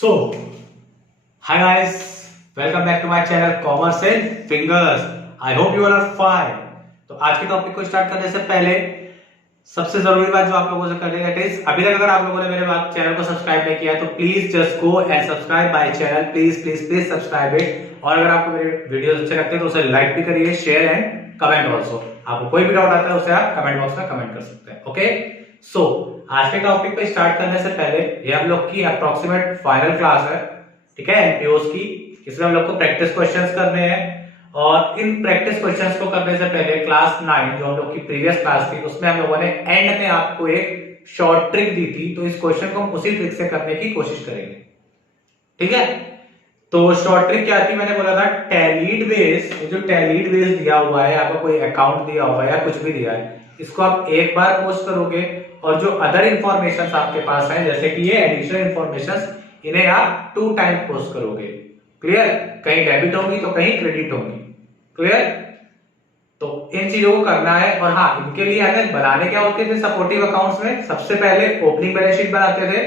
So, hi guys, welcome back to my channel Commerce and Fingers. I hope you all are fine. तो आज के topic को start करने से पहले सबसे जरूरी बात जो आप लोगों से करनी है इज अभी तक अगर आप लोगों ने मेरे चैनल को सब्सक्राइब नहीं किया तो please just go and subscribe my channel, please subscribe it. और अगर आपको मेरे वीडियोस अच्छे लगते हैं तो उसे लाइक भी करिए, शेयर एंड कमेंट ऑल्सो। आपको कोई भी डाउट आता है उसे आप कमेंट बॉक्स में कमेंट कर सकते हैं। ओके, सो आज के टॉपिक पे स्टार्ट करने से पहले ये हम लोग की अप्रोक्सीमेट फाइनल क्लास है, ठीक है, एमपीओस की। इसमें हम लोग को प्रैक्टिस क्वेश्चंस करने हैं और इन प्रैक्टिस क्वेश्चंस को करने से पहले क्लास 9 जो हम लोग की प्रीवियस क्लास थी उसमें हम लोगों ने एंड में आपको एक शॉर्ट ट्रिक दी थी, तो इस क्वेश्चन को हम उसी ट्रिक से करने की कोशिश करेंगे, ठीक है। तो शॉर्ट ट्रिक क्या थी, मैंने बोला था टैलीड बेस। जो टैलीड बेस दिया हुआ है, आपको कोई अकाउंट दिया हुआ है या कुछ भी दिया है, इसको आप एक बार पोस्ट करोगे और जो अदर इंफॉर्मेशन आपके पास है जैसे कि ये एडिशनल इंफॉर्मेशन, इन्हें आप 2 टाइम्स पोस्ट करोगे। क्लियर? कहीं डेबिट होगी तो कहीं क्रेडिट होगी। क्लियर? तो इन चीजों को करना है। और हाँ, इनके लिए अगर बनाने क्या होते थे सपोर्टिव अकाउंट्स में, सबसे पहले ओपनिंग बैलेंस शीट बनाते थे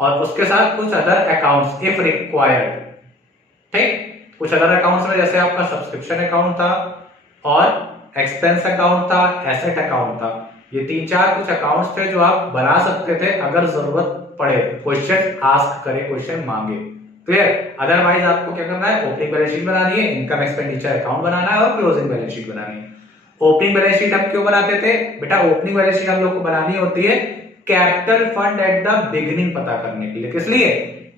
और उसके साथ कुछ अदर अकाउंट्स इफ रिक्वायर्ड। ठीक, कुछ अदर अकाउंट्स में जैसे आपका सब्सक्रिप्शन अकाउंट था और एक्सपेंस अकाउंट था, एसेट अकाउंट था। ये 3-4 कुछ अकाउंट्स थे जो आप बना सकते थे अगर जरूरत पड़े, क्वेश्चन आस्क करे, क्वेश्चन मांगे। क्लियर? अदरवाइज आपको क्या करना है, ओपनिंग बैलेंस शीट बनानी है, इनकम एक्सपेंडिचर अकाउंट बनाना है और क्लोजिंग बैलेंस शीट बनानी है। ओपनिंग बैलेंस शीट हम क्यों बनाते थे बेटा? ओपनिंग बैलेंस शीट हम लोग को बनानी होती है capital fund eight the beginning पता करने के लिए। किस लिए?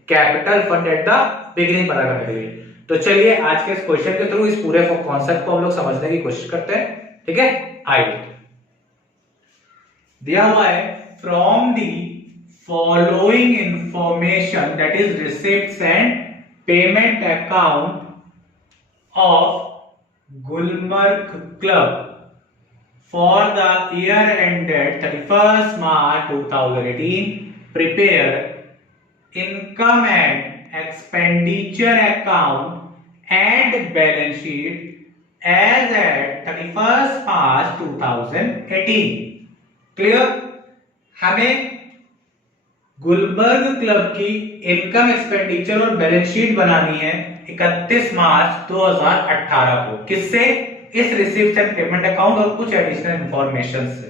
Capital fund eight the beginning पता करने के लिए। तो चलिए आज के इस क्वेश्चन के थ्रू इस पूरे कॉन्सेप्ट को हम लोग समझने की कोशिश करते हैं, ठीक है। आइए, दिया हुआ है from the following information that is receipts and payment account of Gulmarg club for the year ended 31st March 2018 prepare income and expenditure account and balance sheet as at 31st March 2018। Clear? हमें Gulberg club की income expenditure और balance sheet बनानी है 31 मार्च 2018 को। किससे? इस receipt and payment account और कुछ एडिशनल इंफॉर्मेशन से।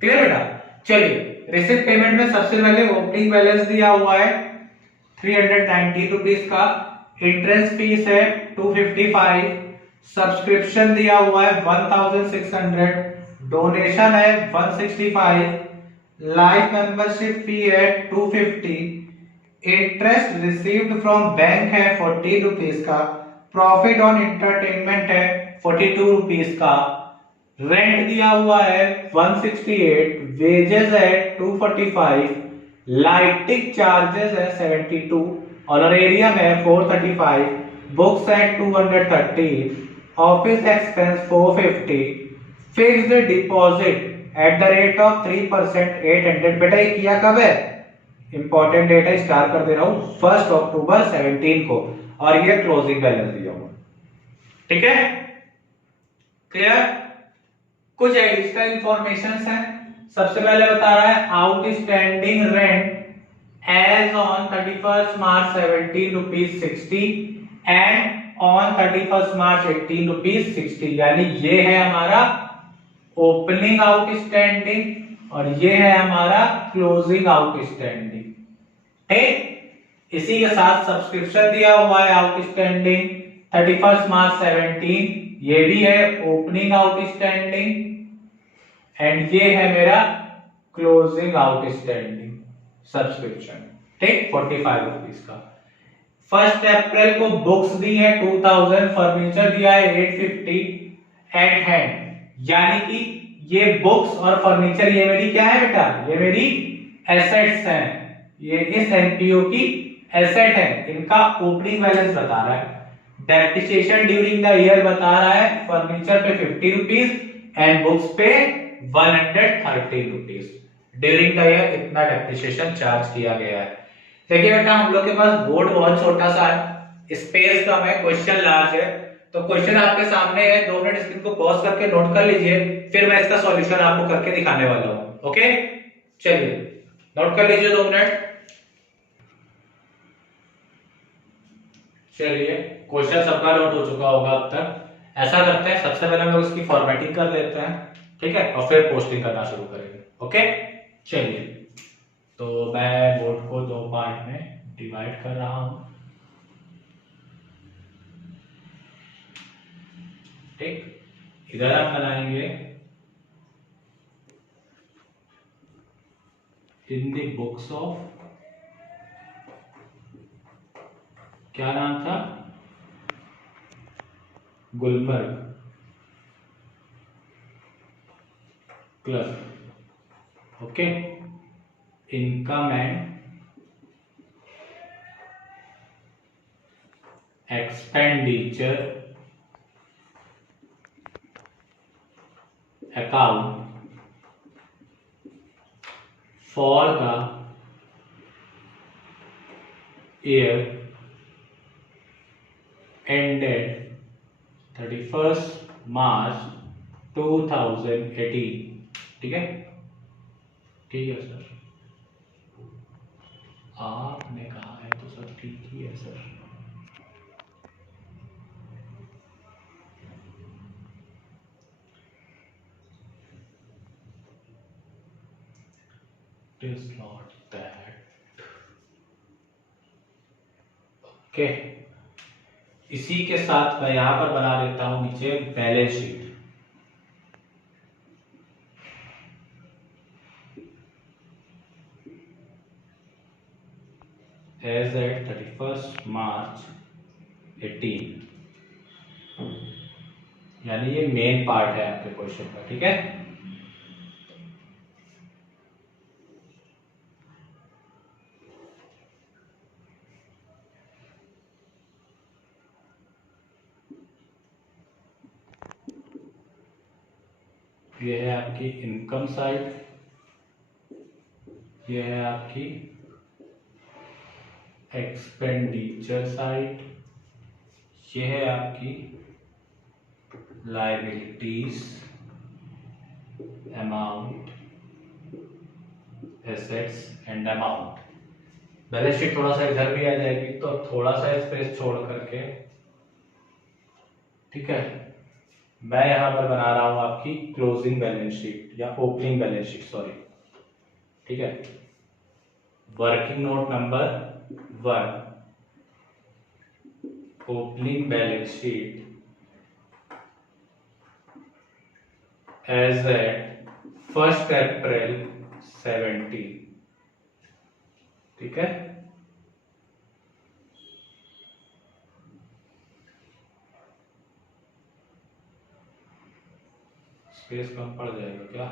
क्लियर बेटा? चलिए, रिसिप्ट पेमेंट में सबसे पहले ओपनिंग बैलेंस दिया हुआ है 390 रुपीज का, इंटरेस्ट फीस है 255, सब्सक्रिप्शन दिया हुआ है 1600, डोनेशन है 165, लाइफ मेंबरशिप फी है 250, इंटरेस्ट रिसीव्ड फ्रॉम बैंक है 40 रुपीज का, प्रॉफिट ऑन एंटरटेनमेंट है 42 रुपीज का, रेंट दिया हुआ है 168, वेजेस है 245, लाइटिंग चार्जेस है 72, ऑनरेरियम है 435, बुक्स है 230, office expense 450, fixed deposit at the rate of 3% 800। बेटा ये किया कब है? इंपॉर्टेंट डेट है, स्टार्ट कर दे रहा हूं 1 अक्टूबर 17 को, और ये क्लोजिंग बैलेंस दिया हुआ, ठीक है। क्लियर? कुछ एडिशनल इंफॉर्मेशन है। सबसे पहले बता रहा है outstanding rent as on 31st March 17 rupees 60 and on 31st March 18 rupees 60, यानी ये है हमारा ओपनिंग आउटस्टैंडिंग और ये है हमारा क्लोजिंग आउटस्टैंडिंग। ठीक, इसी के साथ सब्सक्रिप्शन दिया हुआ है आउटस्टैंडिंग 31st March 17, ये भी है ओपनिंग आउटस्टैंडिंग एंड ये है मेरा क्लोजिंग आउटस्टैंडिंग सब्सक्रिप्शन। ठीक, 45 रुपीज का। 1 अप्रैल को बुक्स दी है 2000, फर्नीचर दिया है 850 एट हैंड, यानी कि ये बुक्स और फर्नीचर ये मेरी क्या है बेटा? ये मेरी एसेट्स हैं, ये इस एनपीओ की एसेट है। इनका ओपनिंग बैलेंस बता रहा है, डेप्रिसिएशन ड्यूरिंग द ईयर बता रहा है, फर्नीचर पे 50 रुपीज एंड बुक्स पे 130 रुपीज। ड्यूरिंग द ईयर इतना डेप्रिसिएशन चार्ज किया गया है। देखिए बेटा, हम लोग के पास बोर्ड बहुत छोटा सा है, स्पेस कम है, क्वेश्चन लार्ज है, तो क्वेश्चन आपके सामने है। 2 मिनट स्क्रीन को पॉज करके नोट कर लीजिए, फिर मैं इसका सॉल्यूशन आपको करके दिखाने वाला हूं। ओके, चलिए नोट कर लीजिए 2 मिनट। चलिए क्वेश्चन सबका नोट हो चुका होगा अब तक। ऐसा करते हैं, सबसे पहले हम लोग इसकी फॉर्मेटिंग कर लेते हैं, ठीक है, और फिर पोस्टिंग करना शुरू करेंगे। ओके चलिए, तो मैं बोर्ड को दो पार्ट में डिवाइड कर रहा हूं, ठीक। इधर हम बनाएंगे इन द बुक्स ऑफ, क्या नाम था, Gulmarg club, okay. Income and expenditure account for the year ended 31st March 2018, ठीक है, ठीक है सर, आपने कहा है तो सब ठीक ही है sir. It is not that, okay. इसी के साथ मैं यहां पर बना देता हूं नीचे balance sheet. As at 31st March 18, यानी ये मेन पार्ट है आपके क्वेश्चन का, ठीक है। ये है आपकी इनकम साइड, ये है आपकी एक्सपेंडिचर साइड, ये है आपकी liabilities, amount, assets and amount. Balance sheet थोड़ा सा इधर भी आ जाएगी, तो थोड़ा सा स्पेस छोड़ करके, ठीक है, मैं यहां पर बना रहा हूं आपकी क्लोजिंग बैलेंस शीट या ओपनिंग बैलेंस शीट, सॉरी, ठीक है। Working note number 1, opening balance sheet as at 1st April 17, ठीक है। स्पेस कम पड़ जाएगा क्या,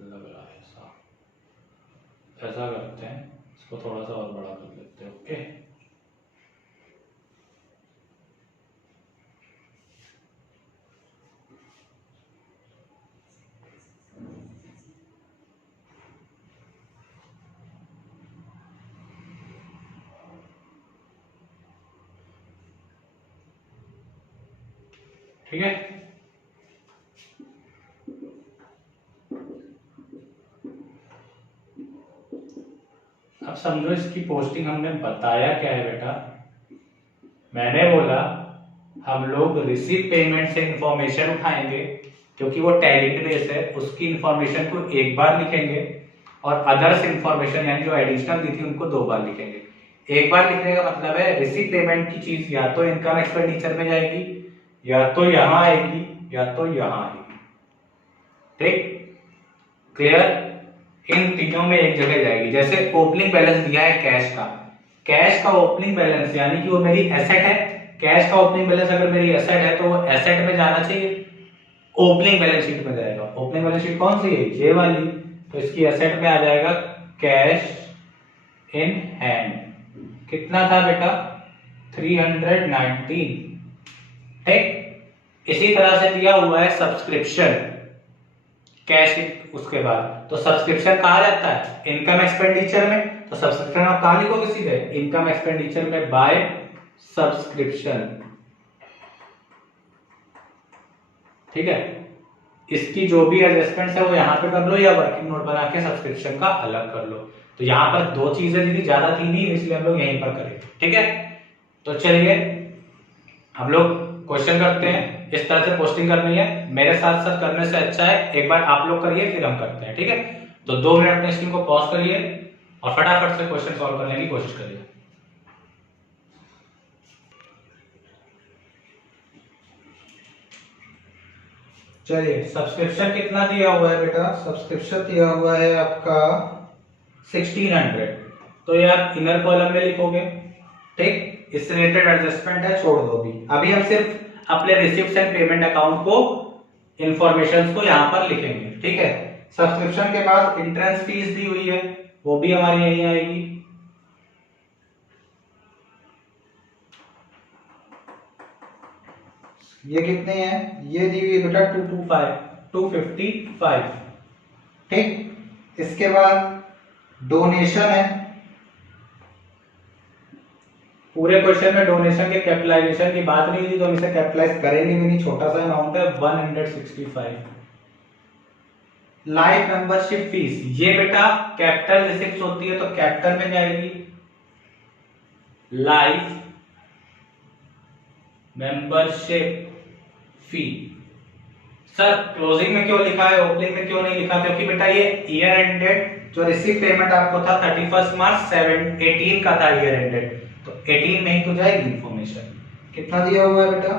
लग रहा है ऐसा। ऐसा करते हैं, इसको थोड़ा सा और बड़ा कर लेते हैं, ओके। ठीक है, अब समझो इसकी पोस्टिंग हमने बताया क्या है बेटा। मैंने बोला हम लोग रिसीव पेमेंट से इंफॉर्मेशन उठाएंगे, क्योंकि वो टैलेंट बेस है, उसकी इंफॉर्मेशन को एक बार लिखेंगे, और अदर्स इंफॉर्मेशन यानी जो एडिशनल दी थी उनको 2 बार लिखेंगे। एक बार लिखने का मतलब है रिसीव पेमेंट की चीज या तो इनकम एक्सपेंडिचर में जाएगी, या तो यहां आएगी, या तो यहां आएगी, ठीक, क्लियर। इन तीनों में एक जगह जाएगी। जैसे ओपनिंग बैलेंस दिया है कैश का, कैश का ओपनिंग बैलेंस यानी कि वो मेरी एसेट है, कैश का ओपनिंग बैलेंस अगर मेरी एसेट है तो वो एसेट में जाना चाहिए, ओपनिंग बैलेंस शीट में जाएगा। ओपनिंग बैलेंस शीट कौन सी है, ये वाली, तो इसकी एसेट में आ जाएगा कैश इन हैंड। कितना था बेटा, 319, ठीक। इसी तरह से दिया हुआ है सब्सक्रिप्शन, कैश उसके बाद, तो सब्सक्रिप्शन कहा जाता है इनकम एक्सपेंडिचर में, तो सब्सक्रिप्शन आप कहां लिखोगे, सीधे इनकम एक्सपेंडिचर में बाय सब्सक्रिप्शन, ठीक है। इसकी जो भी एडजस्टमेंट्स है वो यहां पे कर लो, या वर्किंग नोट बना के सब्सक्रिप्शन का अलग कर लो। तो यहाँ पर दो चीजें दी थी, ज्यादा थी नहीं, इसलिए हम लोग यहीं पर करेंगे। ठीक है, तो चलिए हम लोग क्वेश्चन करते हैं। इस तरह से पोस्टिंग करनी है, मेरे साथ साथ करने से अच्छा है एक बार आप लोग करिए फिर हम करते हैं। ठीक है, तो 2 मिनट अपने स्क्रीन को पॉज करिए और फटाफट से क्वेश्चन सॉल्व करने की कोशिश करिए। चलिए, सब्सक्रिप्शन कितना दिया हुआ है बेटा? सब्सक्रिप्शन दिया हुआ है आपका 1600। तो ये आप इनर कॉलम में लिखोगे। ठीक, इससे रिलेटेड एडजस्टमेंट है, छोड़ दो अभी हम सिर्फ अपने रिसिप्ट एंड पेमेंट अकाउंट को इंफॉर्मेशन को यहां पर लिखेंगे। ठीक है, सब्सक्रिप्शन के बाद इंट्रेंस फीस दी हुई है, वो भी हमारी यही आएगी। ये कितने हैं? ये दी हुई है बेटा 255। ठीक, इसके बाद डोनेशन है। पूरे क्वेश्चन में डोनेशन के कैपिटलाइजेशन की बात नहीं हुई, तो हम इसे कैपिटलाइज करेंगे भी नहीं, छोटा सा अमाउंट है 165। लाइफ मेंबरशिप फीस, ये बेटा कैपिटल रिसिप्ट होती है तो कैपिटल में जाएगी। Life membership fee. Sir closing में क्यों लिखा है, ओपनिंग में क्यों नहीं लिखा? क्योंकि बेटा ये ईयर एंडेड जो रिसिप्ट पेमेंट आपको था 31 मार्च 18 का था ईयर एंडेड, तो 18 में ही तो जाएगी इंफॉर्मेशन। कितना दिया हुआ है बेटा?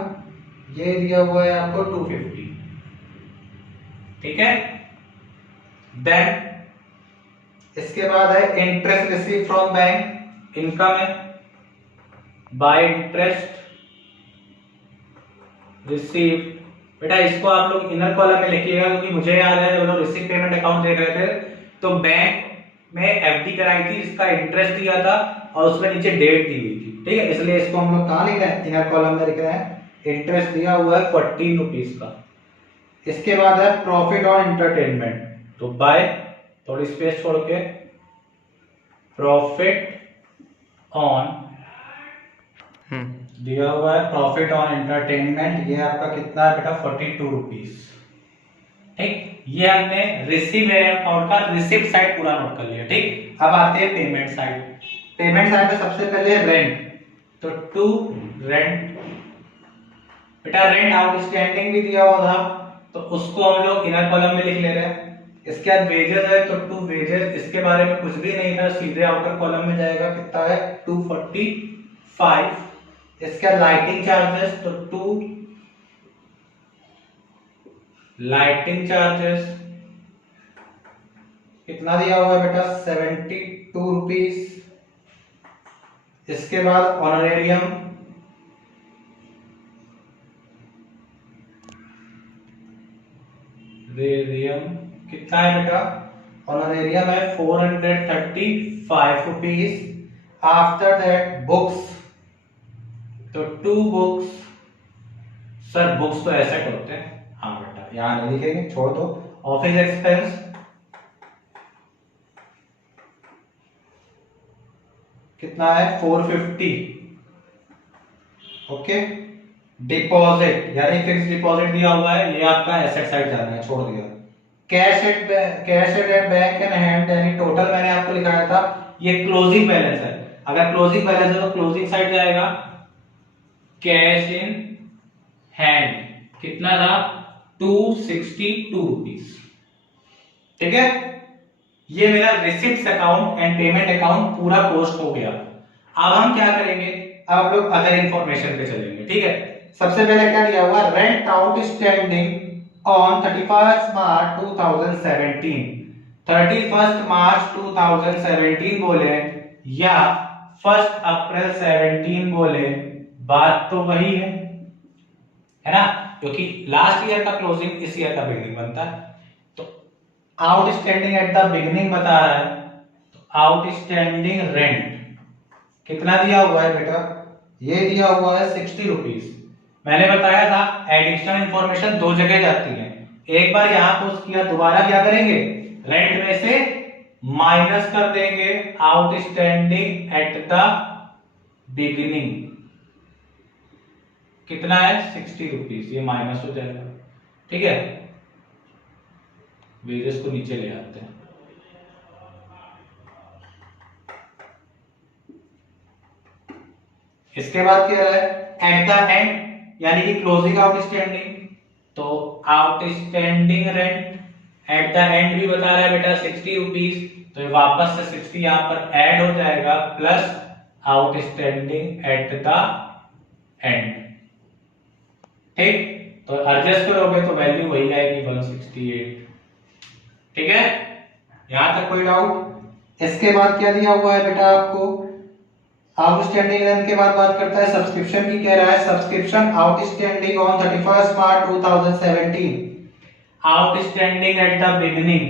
ये दिया हुआ है आपको 250। ठीक है, देन इसके बाद है interest receive from bank, income है बाय इंटरेस्ट रिसीव। बेटा इसको आप लोग इनर कॉलम में लिखिएगा, क्योंकि मुझे याद है जब लोग रिसीव पेमेंट अकाउंट देख रहे थे तो बैंक में एफडी कराई थी, इसका इंटरेस्ट दिया था और उसमें नीचे डेट दी हुई थी। ठीक है, इसलिए इसको हम लोग कहां लिख रहे हैं? इनर कॉलम में लिख रहे हैं। इंटरेस्ट दिया हुआ है 14 रुपीस का। इसके बाद है प्रॉफिट ऑन एंटरटेनमेंट, तो बाय थोड़ी स्पेस छोड़ के प्रॉफिट ऑन दिया हुआ है प्रॉफिट ऑन एंटरटेनमेंट, ये आपका कितना है बेटा? 42 रुपीस। ठीक, ये हमने रिसीव अकाउंट का रिसिप्ट साइड पूरा नोट कर लिया। ठीक, अब आते हैं पेमेंट साइड। पेमेंट साइड में सबसे पहले रेंट, तो टू रेंट। बेटा रेंट आउटस्टैंडिंग भी दिया हुआ था तो उसको हम लोग इनर कॉलम में लिख ले रहे हैं। इसके बाद वेजेस है तो टू वेजेस, इसके बारे में कुछ भी नहीं था, सीधे आउटर कॉलम में जाएगा। कितना है? 245। इसका लाइटिंग चार्जेस, तो 2 लाइटिंग चार्जेस कितना दिया हुआ है बेटा? 72 रुपीस। इसके बाद ऑनरेरियम, कितना है बेटा? ऑनरेरियम है 435 रुपीस। आफ्टर दैट बुक्स, तो 2 बुक्स। सर बुक्स तो एसेट होते हैं, हाँ बेटा यहां नहीं लिखेंगे, छोड़ दो। ऑफिस एक्सपेंस कितना है? 450। ओके, डिपॉजिट यानी फिक्स डिपॉजिट दिया हुआ है, ये आपका एसेट साइड जाना है, छोड़ दिया। Cash at bank and hand, यानी टोटल मैंने आपको लिखाया था, ये क्लोजिंग बैलेंस है। अगर क्लोजिंग बैलेंस है तो क्लोजिंग साइड जाएगा। कैश इन हैंड कितना था? 262 रुपीस। ठीक है, ये मेरा receipt account and payment account पूरा पोस्ट हो गया। अब हम क्या करेंगे? अब हम लोग अदर इंफॉर्मेशन पे चलेंगे। ठीक है, सबसे पहले क्या दिया हुआ? रेंट आउटस्टैंडिंग ऑन 31 मार्च 2017। 31 मार्च 2017 बोले या 1 अप्रैल 17 बोले, बात तो वही है ना? क्योंकि लास्ट ईयर का क्लोजिंग इस ईयर का बिगिनिंग बनता है। तो आउटस्टैंडिंग एट द बिगिनिंग बता रहा है, तो आउटस्टैंडिंग रेंट कितना दिया हुआ है बेटा? ये दिया हुआ है 60 रुपीस। मैंने बताया था एडिशनल इंफॉर्मेशन 2 जगह जाती है, एक बार यहां पोस्ट किया, दोबारा क्या करेंगे? रेंट में से माइनस कर देंगे आउटस्टैंडिंग एट द बिगिनिंग। कितना है? 60 रुपीस, ये माइनस हो जाएगा। ठीक है, वेजेस को नीचे ले आते हैं। इसके बाद कह रहा है एट द एंड यानी कि क्लोजिंग आउटस्टैंडिंग, तो outstanding rent eight the and भी बता रहा है बेटा 60 रुपीज, तो ये वापस से 60 यहां पर ऐड हो जाएगा plus outstanding at the and. ठीक, तो एडजस्ट करोगे तो वैल्यू वही आएगी 168। ठीक है, यहां तक कोई डाउट? इसके बाद क्या दिया हुआ है बेटा आपको, आउटस्टैंडिंग रेंट के बाद बात करता है सब्सक्रिप्शन की। कह रहा है subscription outstanding on 31 March 2017, outstanding at the beginning.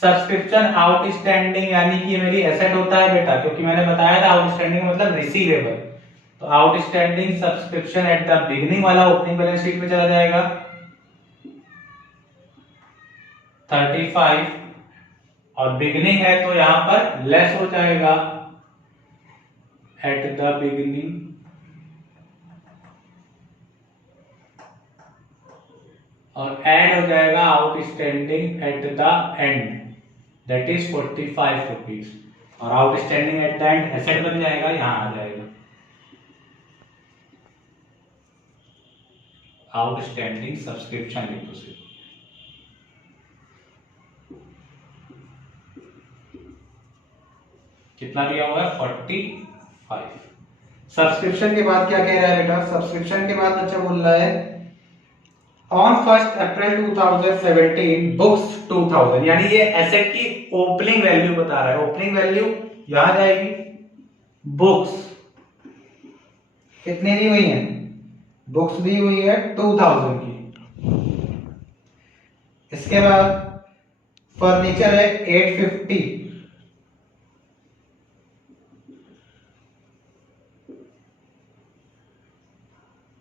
Subscription outstanding यानी कि ये मेरी एसेट होता है बेटा, क्योंकि मैंने बताया था आउटस्टैंडिंग मतलब रिसीवेबल। तो outstanding subscription eight the beginning वाला ओपनिंग बैलेंस शीट में चला जाएगा 35, और बिगिनिंग है तो यहां पर लेस हो जाएगा एट द बिगिनिंग, और ऐड हो जाएगा outstanding at the end, that is 45 rupees, और outstanding at the end asset बन जाएगा, यहां आ जाएगा आउटस्टैंडिंग सब्सक्रिप्शन लिखो सिर्फ। कितना दिया हुआ है 45। सब्सक्रिप्शन के बाद क्या कह रहा है बेटा, सब्सक्रिप्शन के बाद बच्चा बोल रहा है ऑन 1 अप्रैल 2017 बुक्स 2000, यानी ये एसेट की ओपनिंग वैल्यू बता रहा है। ओपनिंग वैल्यू यहां जाएगी, बुक्स कितनी दी हुई है, बुक्स दी हुई है 2000 की। इसके बाद फर्नीचर है 850,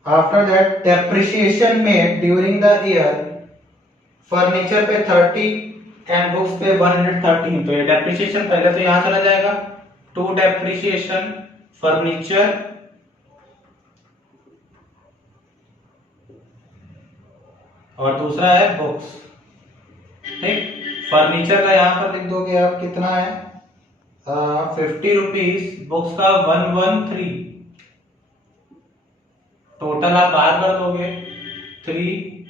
आफ्टर दैट डेप्रिसिएशन में ड्यूरिंग द ईयर, फर्नीचर पे 30 एंड बुक्स पे 113, तो ये डेप्रिसिएशन पहले तो यहां चला जाएगा टू डेप्रिसिएशन फर्नीचर, और दूसरा है बुक्स। ठीक, फर्नीचर का यहां पर लिख दोगे आप, कितना है 50 रुपीज, बुक्स का 113, टोटल आप बाहर कर दोगे 31।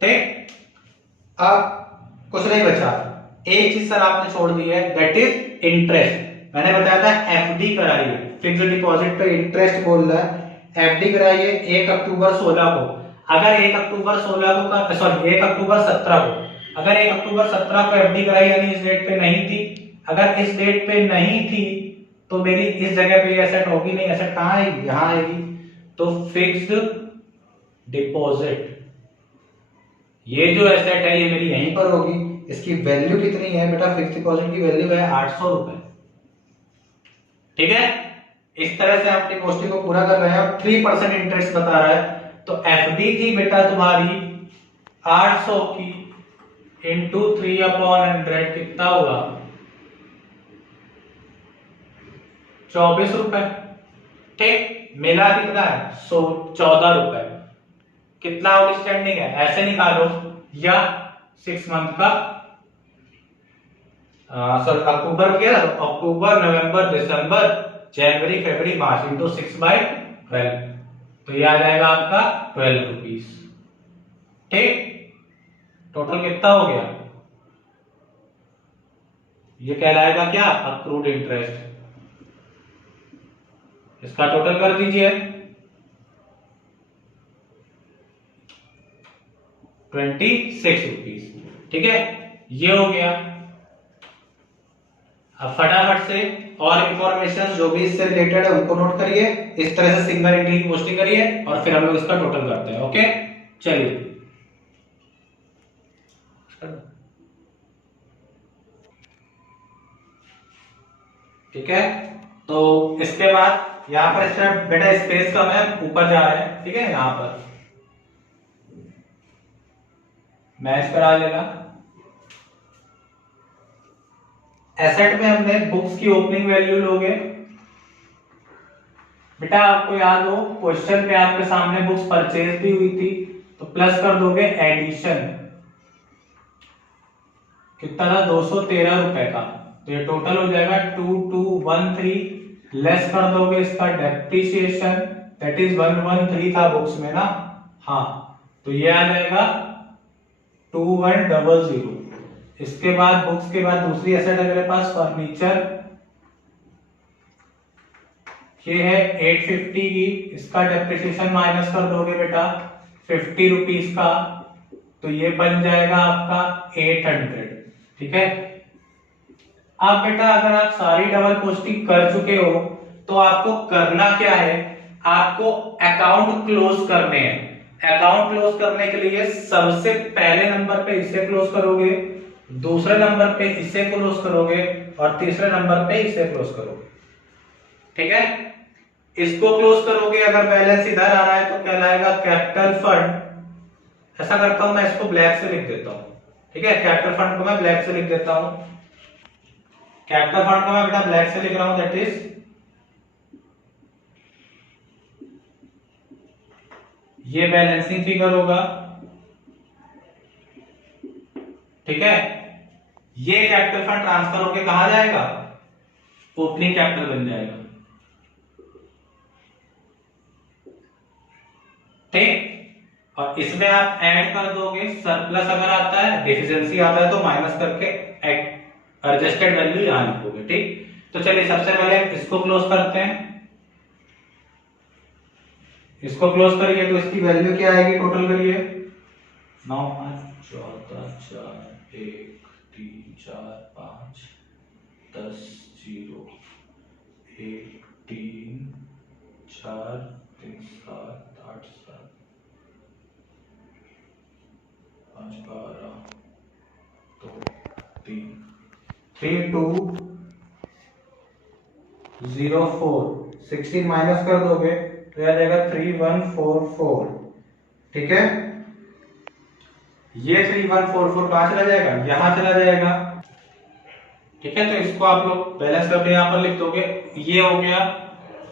ठीक, अब कुछ नहीं बचा, एक चीज सर आपने छोड़ दी है, दैट इज इंटरेस्ट। मैंने बताया था एफडी कराइए, फिक्स्ड डिपॉजिट पे इंटरेस्ट बोल रहा है, एफडी कराइए 1 अक्टूबर 16 को। अगर 1 अक्टूबर 16 को सॉरी 1 अक्टूबर 17 को, अगर 1 अक्टूबर 17 को एफडी कराई यानी इस डेट पे नहीं थी, अगर इस डेट पे नहीं थी तो मेरी इस जगह पे एसेट होगी नहीं, एसेट कहां आएगी, यहां आएगी, तो फिक्स्ड डिपॉजिट, ये जो एसेट है ये मेरी यहीं पर होगी। इसकी वैल्यू कितनी है बेटा, फिक्स्ड डिपॉजिट की वैल्यू है 800 रुपए। ठीक है, इस तरह से अपनी पोस्टिंग को पूरा कर रहे हैं। अब 3% इंटरेस्ट बता रहा है, तो एफडी थी बेटा तुम्हारी 800 की इंटू 3/100 कितना हुआ 24 रुपए। ठीक, मिला कितना है 14 रुपए। कितना आउटस्टैंडिंग है ऐसे निकालो, या 6 मंथ का सर अक्टूबर क्या, अक्टूबर नवंबर दिसंबर जनवरी फरवरी मार्च इंटू 6/12, तो ये आ जाएगा आपका 12 रुपीज। ठीक, टोटल कितना हो गया, ये कहलाएगा क्या अक्रूड इंटरेस्ट। इसका टोटल कर दीजिए 26 रुपीज। ठीक है, ये हो गया। अब फटाफट से और इंफॉर्मेशन जो भी इससे रिलेटेड है उनको नोट करिए, इस तरह से सिंगल एंट्री की पोस्टिंग करिए और फिर हम लोग इसका टोटल करते हैं। ओके, चलिए। ठीक है, तो इसके बाद यहां पर इसका बेटा स्पेस कम है, ऊपर जा रहे हैं। ठीक है, यहां पर मैच करा लेगा। एसेट में हमने बुक्स की ओपनिंग वैल्यू लोगे बेटा, आपको याद हो क्वेश्चन पे आपके सामने बुक्स परचेज भी हुई थी, तो प्लस कर दोगे एडिशन, कितना था 213 रुपए का, तो ये टोटल हो जाएगा 2213 लेस कर दोगे इसका डेप्रिसिएशन, दैट इज 113 था बुक्स में ना, हाँ, तो ये आ जाएगा 2100। इसके बाद बुक्स के बाद दूसरी एसेट है मेरे पास फर्नीचर, ये है 850 की, इसका डेप्रिसिएशन माइनस कर दोगे बेटा 50 रुपीज का, तो ये बन जाएगा आपका 800। ठीक है, अब बेटा अगर आप सारी डबल पोस्टिंग कर चुके हो तो आपको करना क्या है, आपको अकाउंट क्लोज करने हैं। अकाउंट क्लोज करने के लिए सबसे पहले नंबर पे इसे क्लोज करोगे, दूसरे नंबर पे इसे क्लोज करोगे और तीसरे नंबर पे इसे क्लोज करोगे। ठीक है, इसको क्लोज करोगे, अगर बैलेंस इधर आ रहा है तो कहलाएगा कैपिटल फंड। ऐसा करता हूं मैं, इसको ब्लैक से लिख देता हूं। ठीक है, कैपिटल फंड को मैं ब्लैक से लिख देता हूं, कैपिटल फंड को मैं बेटा ब्लैक से लिख रहा हूं, दैट इज ये बैलेंसिंग फिगर होगा। ठीक है, ये कैपिटल फंड ट्रांसफर होके कहां जाएगा, ओपनिंग कैपिटल बन जाएगा। ठीक, और इसमें आप ऐड कर दोगे, सरप्लस अगर आता है, डेफिशिएंसी आता है तो माइनस करके एडजस्टेड वैल्यू यहां लिखोगे। ठीक, तो चलिए सबसे पहले इसको क्लोज करते हैं, इसको क्लोज करिए तो इसकी वैल्यू क्या आएगी, टोटल करिए 9 5 14 4 1 3 4 5 10 0 1 3 4 3 7 8 7 5 12 2 3 3 2 0 4 16 माइनस कर दोगे तो आ जाएगा 3144। ठीक है, ये 3144 कहां चला जाएगा, यहां चला जाएगा। ठीक है, तो इसको आप लोग बैलेंस करके यहां पर लिख दोगे। ये हो गया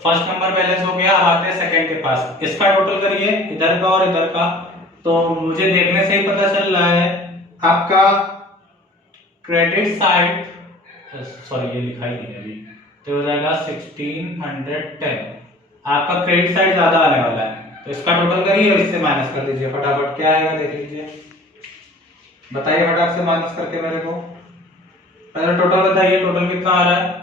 फर्स्ट नंबर बैलेंस हो गया। अब आते हैं सेकंड के पास, इसका टोटल करिए इधर का और इधर का। तो मुझे देखने से ही पता चल रहा है आपका क्रेडिट साइड, सॉरी ये लिखा ही नहीं है अभी, तो हो जाएगा 1610। आपका क्रेडिट साइड ज्यादा आने वाला है, तो इसका टोटल करिए और इससे माइनस कर दीजिए फटाफट, क्या आएगा देख लीजिए, बताइए फटाफट से माइनस करके मेरे को। पहले टोटल बताइए, टोटल कितना आ रहा है,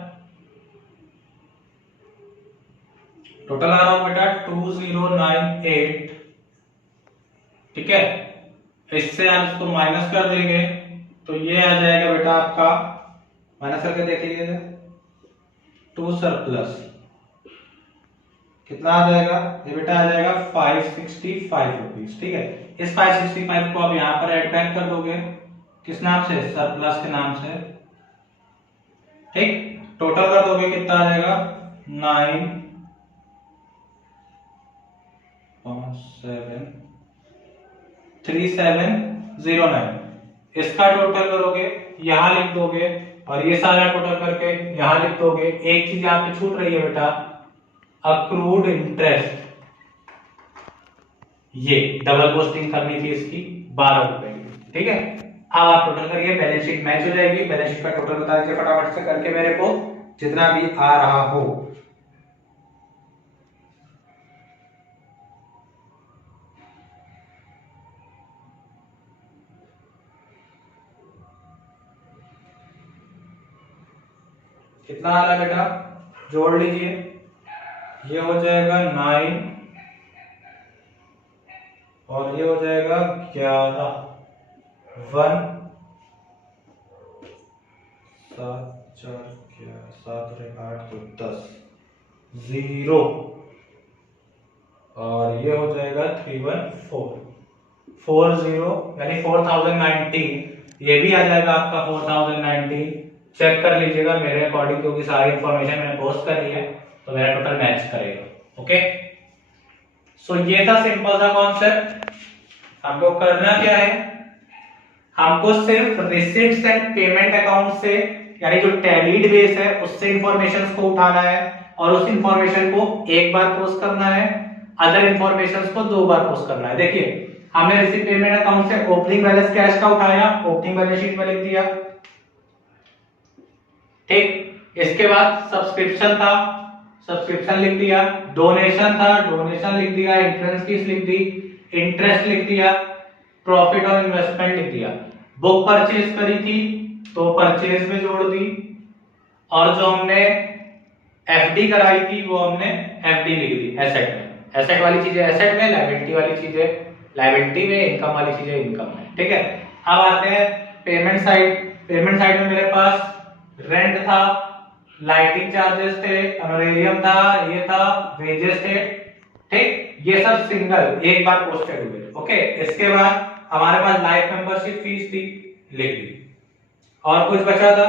टोटल आ रहा है बेटा 2098। ठीक है, इससे आप इसको माइनस कर देंगे तो ये आ जाएगा बेटा आपका, माइनस करके देख लीजिए, 2 सरप्लस कितना आ जाएगा, ये बेटा आ जाएगा 565 रुपीज। ठीक है, इस 565 को आप यहां पर ऐड बैक कर दोगे, किस नाम से, सरप्लस के नाम से। ठीक, टोटल कर दोगे कितना आ जाएगा 9573709। इसका टोटल करोगे यहां लिख दोगे और ये सारा टोटल करके यहां लिख दोगे। एक चीज यहाँ पे छूट रही है बेटा, अक्रूड इंटरेस्ट, ये डबल पोस्टिंग करनी थी इसकी 12 रुपए की। ठीक है, अब आप टोटल करिए, बैलेंस शीट मैच हो जाएगी। बैलेंस शीट का टोटल बता दीजिए फटाफट से करके मेरे को, जितना भी आ रहा हो। कितना आ रहा है बेटा, जोड़ लीजिए, ये हो जाएगा 9 और ये हो जाएगा 11, 1 7 4 7 8 तो 10 0 और ये हो जाएगा 3140 यानी 4019। ये भी आ जाएगा आपका 4019। चेक कर लीजिएगा मेरे अकॉर्डिंग, क्योंकि सारी इंफॉर्मेशन मैंने पोस्ट करी है तो मेरा टोटल मैच करेगा। ओके, सो ये था सिंपल सा कॉन्सेप्ट। हमको करना क्या है, हमको सिर्फ रिसीट्स एंड पेमेंट अकाउंट से, यानी जो टैलीड बेस है उससे इंफॉर्मेशन को उठाना है और उस इंफॉर्मेशन को एक बार पोस्ट करना है, अदर इंफॉर्मेशन को 2 बार पोस्ट करना है। देखिए हमने रिसीट पेमेंट अकाउंट से ओपनिंग बैलेंस कैश का उठाया, ओपनिंग बैलेंस शीट में लिख दिया। ठीक, इसके बाद सब्सक्रिप्शन था, सब्सक्रिप्शन लिख दिया, डोनेशन था डोनेशन लिख दिया, एंट्रेंस फीस लिख दी, इंटरेस्ट लिख दिया, प्रॉफिट और इन्वेस्टमेंट लिख दिया। बुक परचेज करी थी तो परचेज में जोड़ दी, और जो हमने एफडी कराई थी वो हमने एफडी लिख दी एसेट में। एसेट वाली चीजें एसेट में, लायबिलिटी वाली चीजें लायबिलिटी में, इनकम वाली चीजें इनकम में। ठीक है, अब आते हैं पेमेंट साइड। पेमेंट साइड में मेरे पास रेंट था, लाइटिंग चार्जेस थे, ऑनरेरियम था, ये था, वेजेस थे। ठीक, ये सब सिंगल एक बार पोस्टेड हुए। ओके, इसके बाद हमारे पास लाइफ मेंबरशिप फीस थी, लिख दी। और कुछ बचा था?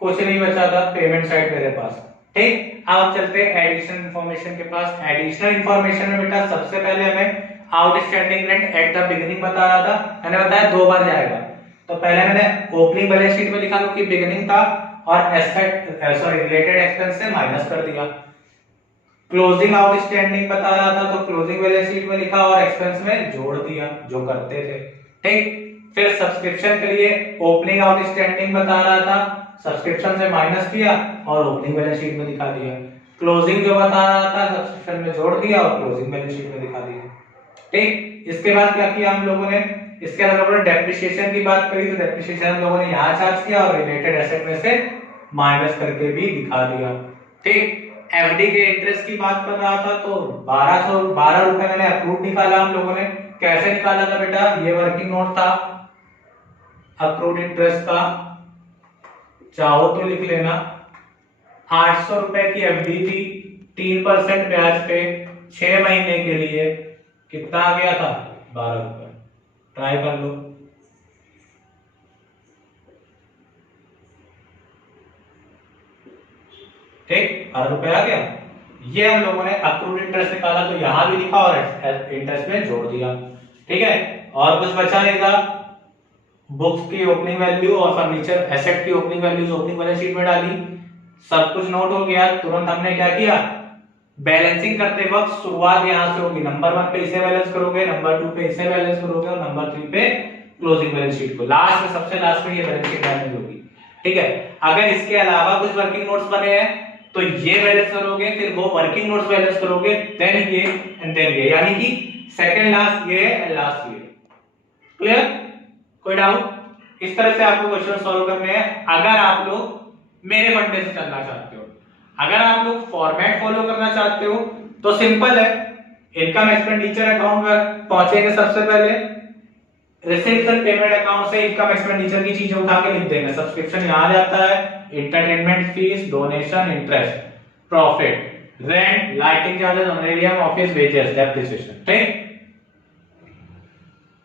कुछ नहीं बचा था पेमेंट साइड मेरे पास। ठीक, अब हम चलते हैं एडिशनल इंफॉर्मेशन के पास। एडिशनल इंफॉर्मेशन में बेटा सबसे पहले हमें outstanding rent eight the beginning बता रहा था, मैंने बताया 2 बार जाएगा। तो पहले मैंने ओपनिंग बैलेंस शीट में लिखा क्योंकि बिगिनिंग था, और एसेट रिलेटेड एक्सपेंस से माइनस कर दिया। क्लोजिंग आउटस्टैंडिंग बता रहा था तो क्लोजिंग बैलेंस शीट में लिखा और एक्सपेंस में जोड़ दिया, जो करते थे। ठीक, फिर सब्सक्रिप्शन के लिए ओपनिंग आउटस्टैंडिंग बता रहा था, सब्सक्रिप्शन से माइनस किया और ओपनिंग बैलेंस शीट में दिखा दिया। क्लोजिंग जो बता रहा था सब्सक्रिप्शन में जोड़ दिया और क्लोजिंग बैलेंस शीट में दिखा दिया। ठीक, इसके बाद क्या किया हम लोगों ने? इसके बाद हम लोगों ने डेप्रिसिएशन की बात करी, तो डेप्रिसिएशन हम लोगों ने यहाँ चार्ज किया और रिलेटेड एसेट में से माइनस करके भी दिखा दिया। ठीक, एफडी के इंटरेस्ट की बात कर रहा था तो 12 रुपए मैंने अप्रूव निकाला हम लोगों ने। कैसे निकाला था बेटा? ये वर्किंग नोट था अप्रूव्ड इंटरेस्ट का, चाहो तो लिख लेना। 800 रुपए की एफडी थी, 3% ब्याज पे 6 महीने के लिए। कितना आ गया था? 12 रुपए। ट्राई कर लो। ठीक, 12 रुपए आ गया। ये हम लोगों ने अप्रूव्ड इंटरेस्ट निकाला तो यहां भी लिखा और इंटरेस्ट में जोड़ दिया। ठीक है, और कुछ बचा नहीं था। बुक्स की ओपनिंग वैल्यू और फर्नीचर एसेट की opening values opening balance sheet में डाली, सब कुछ नोट हो गया। तुरंत हमने क्या किया? बैलेंसिंग करते वक्त शुरुआत यहां से होगी, नंबर 1 पे इसे बैलेंस करोगे, नंबर 2 पे इसे बैलेंस करोगे और नंबर 3 पे क्लोजिंग बैलेंस शीट को। लास्ट में सबसे लास्ट में ये बैलेंस शीट बैलेंस होगी। ठीक है, अगर इसके अलावा कुछ वर्किंग नोट्स बने हैं तो ये बैलेंस करोगे, फिर वो वर्किंग नोट्स बैलेंस करोगे, देन ये एंड देन ये, यानी कि सेकंड लास्ट ये एंड लास्ट ये। क्लियर? कोई डाउट? इस तरह से आपको क्वेश्चन सॉल्व करने हैं अगर आप लोग मेरे फंडे से चलना चाहते हो। अगर आप लोग फॉर्मेट फॉलो करना चाहते हो तो सिंपल है, इनकम एक्सपेंडिचर अकाउंट पर पहुंचेंगे। सबसे पहले रिसीट्स एंड पेमेंट अकाउंट से इनकम एक्सपेंडिचर की चीजें उठा के लिख देंगे। सब्सक्रिप्शन यहां जाता है, entertainment fees, donation, interest, profit, rent, lighting charges, honorarium, office wages, depreciation. ठीक,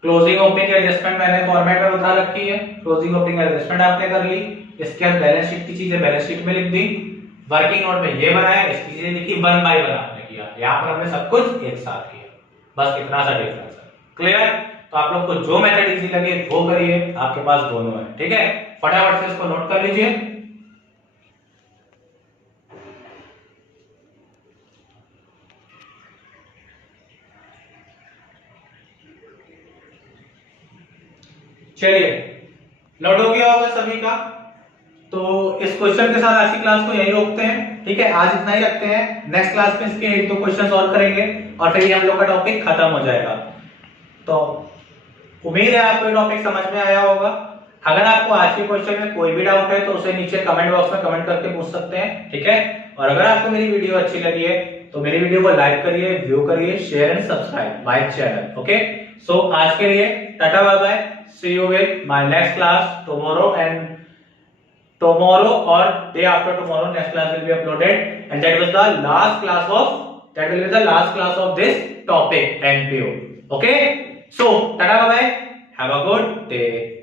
क्लोजिंग ओपनिंग एडजस्टमेंट मैंने फॉर्मेट में बता रखी है, क्लोजिंग ओपनिंग एडजस्टमेंट आपने कर ली। इसके बाद बैलेंस शीट की चीजें बैलेंस शीट में लिख दी, वर्किंग नोट में ये बनाया, इसकी चीजें लिखी, 1 बाय 1 आपने किया। यहाँ पर हमने सब कुछ एक साथ किया, बस इतना सा डिफरेंस है। क्लियर? तो आप लोग को जो मेथड इजी लगे वो करिए, आपके पास दोनों है। ठीक है, फटाफट से इसको नोट कर लीजिए। चलिए, नोट हो गया होगा सभी का। तो इस क्वेश्चन के साथ आज की क्लास को यही रोकते हैं। ठीक है, आज इतना ही रखते हैं। नेक्स्ट क्लास में इसके 1-2 क्वेश्चन सॉल्व करेंगे और फिर ये हम लोग का टॉपिक खत्म हो जाएगा। तो उम्मीद है आपको ये टॉपिक समझ में आया होगा। अगर आपको आज के क्वेश्चन में कोई भी डाउट है तो उसे नीचे कमेंट बॉक्स में कमेंट करके पूछ सकते हैं। ठीक है, और अगर आपको मेरी वीडियो अच्छी लगी है तो मेरी वीडियो को लाइक करिए, व्यू करिए, share and subscribe my channel. Okay, so आज के लिए tata bye bye, see you with my next class tomorrow and tomorrow or day after tomorrow next class will be uploaded and that will be the last class of this topic NPO. Okay, so tada bye bye, have a good day.